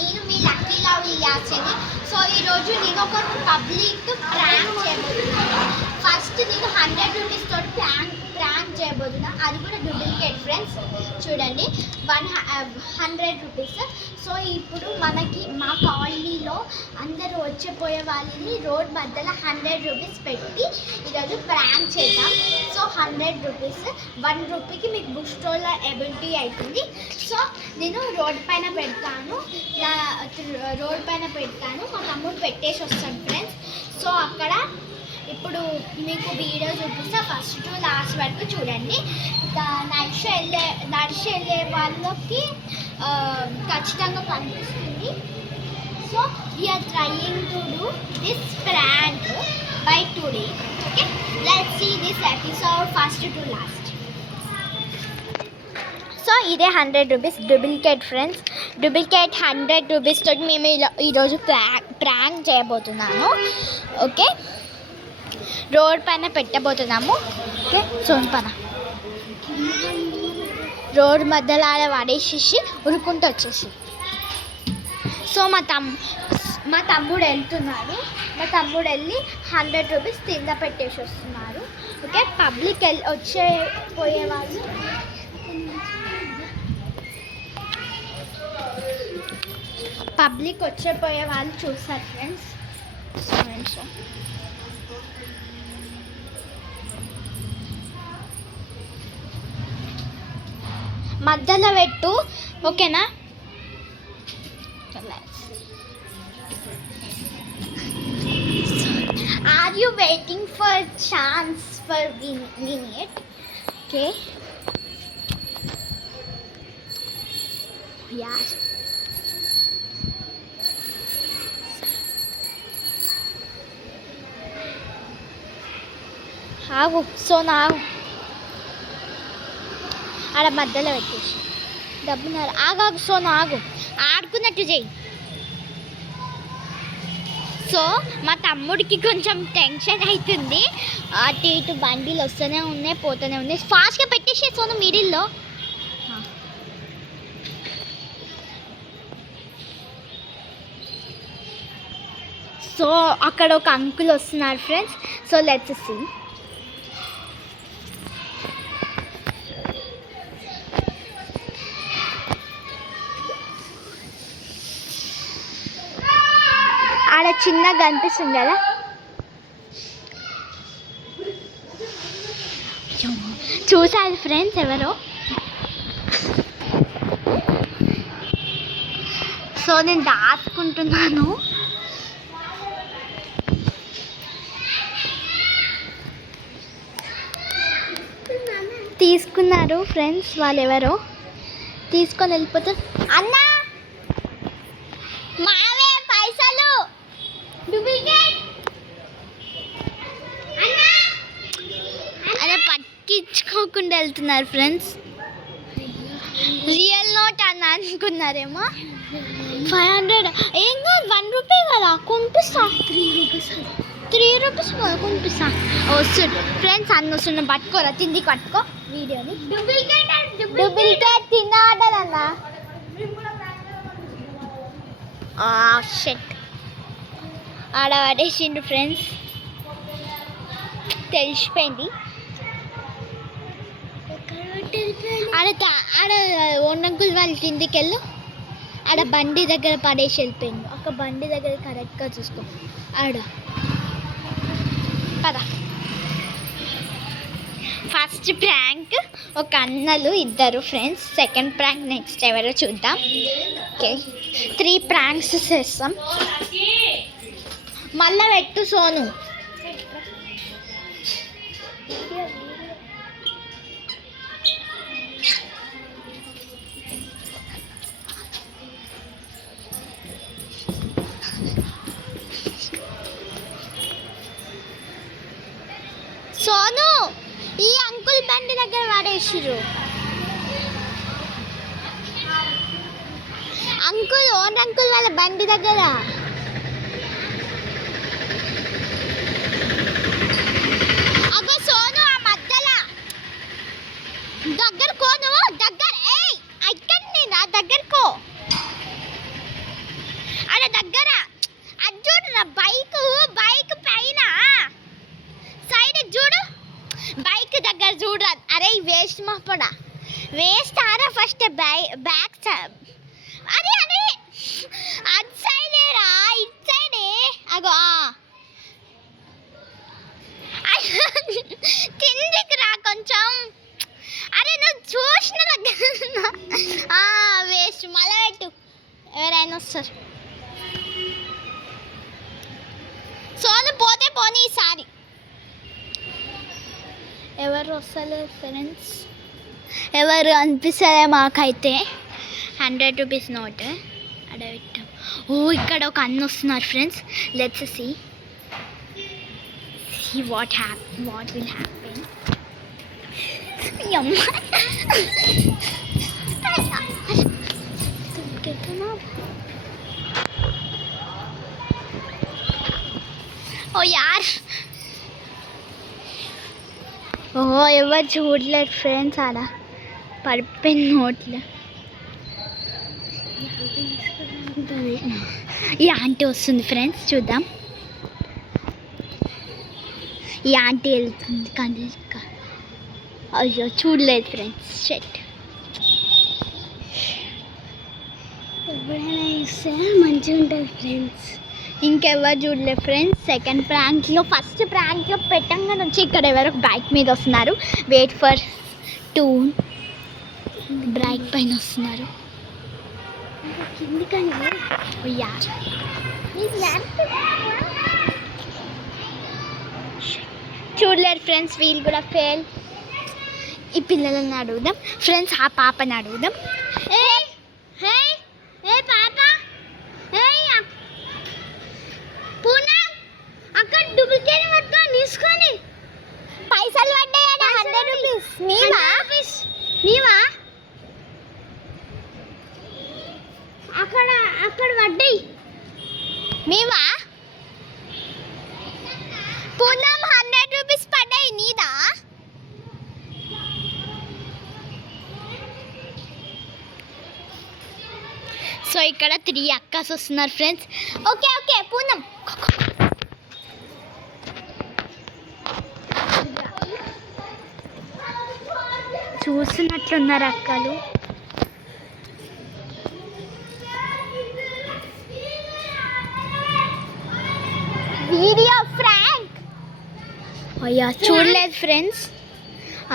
నేను మీ lucky love యాసని. So ఈరోజు నేను ఒక పబ్లిక్ ప్రాంక్ చేయబోతున్నాను. ఫస్ట్ నేను 100 రూపీస్ తోటి ప్రాంక్ చేయబోతున్నా, అది కూడా డూప్లికేట్ ఫ్రెండ్స్. చూడండి 100 రూపీస్. సో ఇప్పుడు మనకి మా కాలనీలో అందరూ వచ్చిపోయే వాళ్ళని రోడ్ మధ్యలో 100 రూపీస్ పెట్టి ఈరోజు ప్రాంక్ చేద్దాం. సో 100 రూపీస్, 1 రూపీకి మీకు బుక్ స్టోర్లో ఎబిలిటీ అవుతుంది. సో నేను రోడ్ పైన పెడతాను, మా తమ్ముడు పెట్టేసి వస్తాను ఫ్రెండ్స్. సో అక్కడ ఇప్పుడు మీకు వీడియో చూపిస్తా, ఫస్ట్ టు లాస్ట్ వరకు చూడండి. నడిచి వెళ్ళే వాళ్ళకి ఖచ్చితంగా కనిపిస్తుంది. So we are trying to do this prank by today. Okay, let's see this episode first to last. So ఇదే 100 rupees duplicate friends. Duplicate 100 rupees తోటి మేము ఈరోజు ప్రాంక్ చేయబోతున్నాము. ఓకే, రోడ్ పైన పెట్టబోతున్నాము. ఓకే, సోన్పన రోడ్ మధ్యలో ఆడ పడేసేసి ఉరుకుంటూ వచ్చేసి. సో మా తమ్ముడు వెళ్తున్నారు. మా తమ్ముడు వెళ్ళి 100 రూపీస్ కింద పెట్టేసి వస్తున్నారు. ఓకే, పబ్లిక్ పోయే వాళ్ళు వచ్చేపోయే వాళ్ళు చూస్తారు ఫ్రెండ్స్. మధ్యలో పెట్టు, ఓకేనా? Are you waiting for chance for win it? Okay, yeah. ఆగు, సోనా ఆగు, ఆడ మధ్యలో పెట్టేసి డబ్బున్నారు. ఆగాగు సోనా, ఆగు, ఆడుకున్నట్టు చెయ్యి. సో మా తమ్ముడికి కొంచెం టెన్షన్ అవుతుంది. అటు ఇటు బండిలు వస్తూనే ఉన్నాయి, పోతూనే ఉన్నాయి. ఫాస్ట్గా పెట్టేసి సోను మిడిల్లో. సో అక్కడ ఒక అంకుల్ వస్తున్నారు ఫ్రెండ్స్. So let's see. ఆడ చిన్నగా కనిపిస్తుంది కదా, చూసారు ఫ్రెండ్స్ ఎవరో. సో నేను దాచుకుంటున్నాను. తీసుకున్నారు ఫ్రెండ్స్, వాళ్ళు ఎవరో తీసుకొని వెళ్ళిపోతారు. అన్నా మావే పైసలు డూప్లికేట్ అదే పట్టించుకోకుండా వెళ్తున్నారు ఫ్రెండ్స్. రియల్ నోట్ అని అనుకున్నారేమో. 500 ఏం కాదు, 1 రూపీ కదా, కొనిపిస్తా. 3 రూపీస్ కదా, కొనిపిస్తా. వస్తుంది ఫ్రెండ్స్, అన్న వస్తున్నా. పట్టుకోరా, తిండి పట్టుకో వీడియోని. డూప్లికేట్ తిన్న ఆర్డర్ అన్నా. షెట్ ఆడ పడేసిండు ఫ్రెండ్స్, తెలిసిపోయింది. ఆడ ఓనంకుల్ వాళ్ళ కిందికి వెళ్ళు, ఆడ బండి దగ్గర పడేసి వెళ్ళిపోయింది. ఒక బండి దగ్గర కరెక్ట్గా చూసుకో. ఆడ పద. ఫస్ట్ ప్రాంక్ ఒక అన్నలు ఇద్దరు ఫ్రెండ్స్. సెకండ్ ప్రాంక్ నెక్స్ట్ ఎవరో చూద్దాం. ఓకే, 3 ప్రాంక్స్ చేస్తాం. మళ్ళా పెట్టు సోను. సోను, ఈ అంకుల్ బండి దగ్గర పడేసిరు. ఓన్ అంకుల్ వాళ్ళ బండి దగ్గర. అగో సోను, ఆ మధ్యలో దగ్గర కోను దగ్గర. ఇక్కడ నేను దగ్గరకో. అరే దగ్గర అది చూడు నా బైక్ పైన సైడ్ చూడు బైక్ దగ్గర చూడరా. అరే వేస్ట్ మాపడా వేస్ట్ ఆరా ఫస్ట్ బ్యాక్ అరే అరే అటు సైడే రా ఇటు సైడే అగో కిందికి రా కొంచెం. అరే నువ్వు చూసిన దగ్గర వేస్ట్ మళ్ళా పెట్టు ఎవరైనా వస్తారు. సోను పోతే పోనీ ఈసారి ఎవరు వస్తలేరు ఫ్రెండ్స్, ఎవరు అనిపిస్తలే మాకైతే. 100 రూపీస్ నోట్ అక్కడ పెట్టాం. ఇక్కడ ఒక అన్న వస్తున్నారు friends. Let's see what will happen. ఓ యార్ ఎవరు చూడలేదు ఫ్రెండ్స్. ఆడ పడిపోయిన నోట్లు. ఈ ఆంటీ వస్తుంది ఫ్రెండ్స్, చూద్దాం. ఈ ఆంటీ వెళ్తుంది కానీ అయ్యో చూడలేదు ఫ్రెండ్స్. షెట్ ఎప్పుడైనా ఇస్తే మంచిగా ఉంటుంది ఫ్రెండ్స్. ఇంకెవరు చూడలేదు ఫ్రెండ్స్. సెకండ్ ప్రాంక్లో ఫస్ట్ ప్రాంక్లో పెట్టంగా నుంచి ఇక్కడ ఎవరు బైక్ మీద వస్తున్నారు. వెయిట్ ఫర్ 2 బైక్ పైన వస్తున్నారు. కిందికని చూడలేరు ఫ్రెండ్స్. వీళ్ళు కూడా ఫెయిల్. ఈ పిల్లలని అడుగుదాం ఫ్రెండ్స్. ఆ పాపని అడుగుదాం. ఏ పాప పూనా అక్కడ డూప్లికేట్ పట్టుకొని తీసుకొని పైసలు పడ్డాయట 100 రూపీస్. నీవా అక్కడ పడ్డాయి మేమా. పూనం 100 రూపీస్ పడ్డాయి నీదా. సో ఇక్కడ 3 అక్కస్ వస్తున్నారు ఫ్రెండ్స్. ఓకే పూనం చూస్తున్నట్లున్నారు అక్కలు. వీడియో ఫ్రాంక్ అయ్యా చూడలేదు ఫ్రెండ్స్.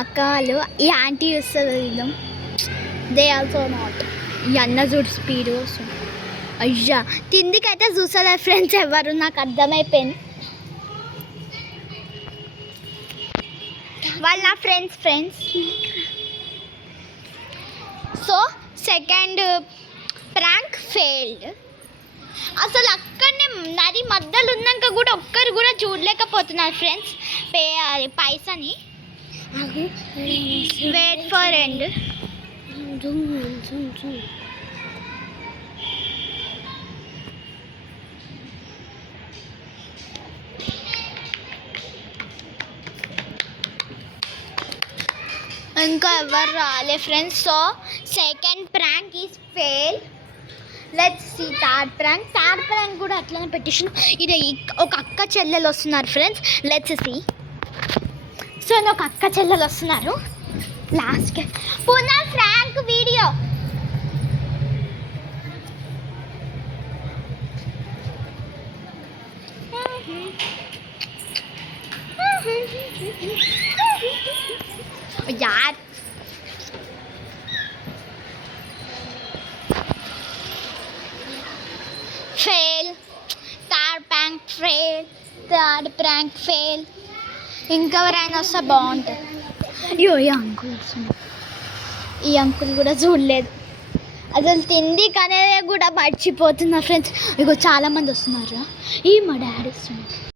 అక్కలు ఈ ఆంటీ చూస్తుంది ఇద్దాం. They also not. ఈ అన్న చూడు స్పీడ్ వస్తుంది. అయ్యా తిందికైతే చూసలేదు ఫ్రెండ్స్ ఎవరు, నాకు అర్థమైపోయింది. వాళ్ళ నా friends. So second prank failed. అసలు అక్కడనే నది మధ్యలో ఉన్నాక కూడా ఒక్కరు కూడా చూడలేకపోతున్నారు ఫ్రెండ్స్. పైసని వెయిట్ ఫర్ ఎండ్. ఇంకా ఎవరు రాలే friends. So second prank is fail. Let's see third prank కూడా అట్లనే పెట్టేసాను. ఇది ఒక అక్క చెల్లెలు వస్తున్నారు ఫ్రెండ్స్. Let's see. సో ఒక అక్క చెల్లెలు వస్తున్నారు లాస్ట్కి. పునః ఫ్రాంక్ వీడియో. యార్ ఫెయిల్. Third prank fail. ఇంకెవరైనా వస్తే బాగుంటుంది. అయ్యో ఈ అంకుల్ వస్తుంది. ఈ అంకుల్ కూడా చూడలేదు అసలు. తిండి కనేది కూడా మర్చిపోతున్నారు ఫ్రెండ్స్. ఇగో చాలామంది వస్తున్నారు. మా డాడీ వస్తున్నారు.